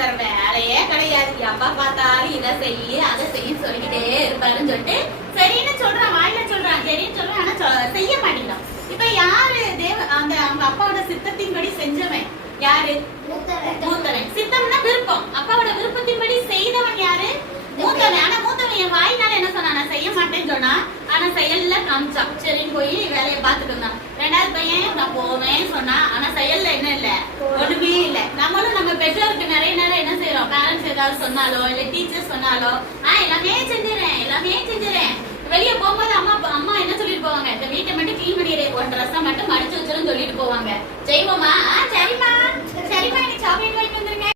வேற வேலையே கிடையாது. எப்ப பார்த்தாலும் இதை செய்ய அதை செய்ய சொல்லிக்கிட்டே இருப்பாருன்னு சொல்லிட்டு சரின்னு சொல்றான், வாயில சொல்றான், சரின்னு சொல்றான், ஆனா செய்ய மாட்டேங்கிறான். இப்ப யாரு அந்த அவங்க அப்பாவோட சித்தத்தின்படி செஞ்சவன் யாரு? மூத்தவன். சித்தம்னா விருப்பம், அப்பாவோட விருப்பத்தின்படி செய்தவன் யாரு? மூத்தவன். ஆனா மூத்தவன் என் வாயினால என்ன சொன்னா, நான் செய்ய மாட்டேன்னு சொன்னா, ஆனா செயல்ல காமிச்சான். சரின்னு போய் வேலையை பார்த்துட்டு இருந்தான். ரெண்டாவது பையன் நான் போவேன் சொன்னா, ஆனா செயல்ல என்ன இல்ல, ஒண்ணுமே இல்ல. நம்மளும் நம்ம பெற்றோருக்கு நிறைய நேரம் என்ன செய்யறோம், பேரண்ட்ஸ் ஏதாவது சொன்னாலோ இல்ல டீச்சர்ஸ் சொன்னாலோ எல்லாமே செஞ்சிடறேன். வெளியே போகும்போது அம்மா என்ன சொல்லிட்டு போவாங்க, இந்த வீட்டை மட்டும் கிளீன் பண்ணிடு, ஒரு ட்ரெஸ்ஸை மட்டும் மடிச்சு வச்சிருன்னு சொல்லிட்டு போவாங்க. செய்வோமா? சரிம்மா, நீ சாக்லேட் வாங்கிட்டு வந்துருங்க.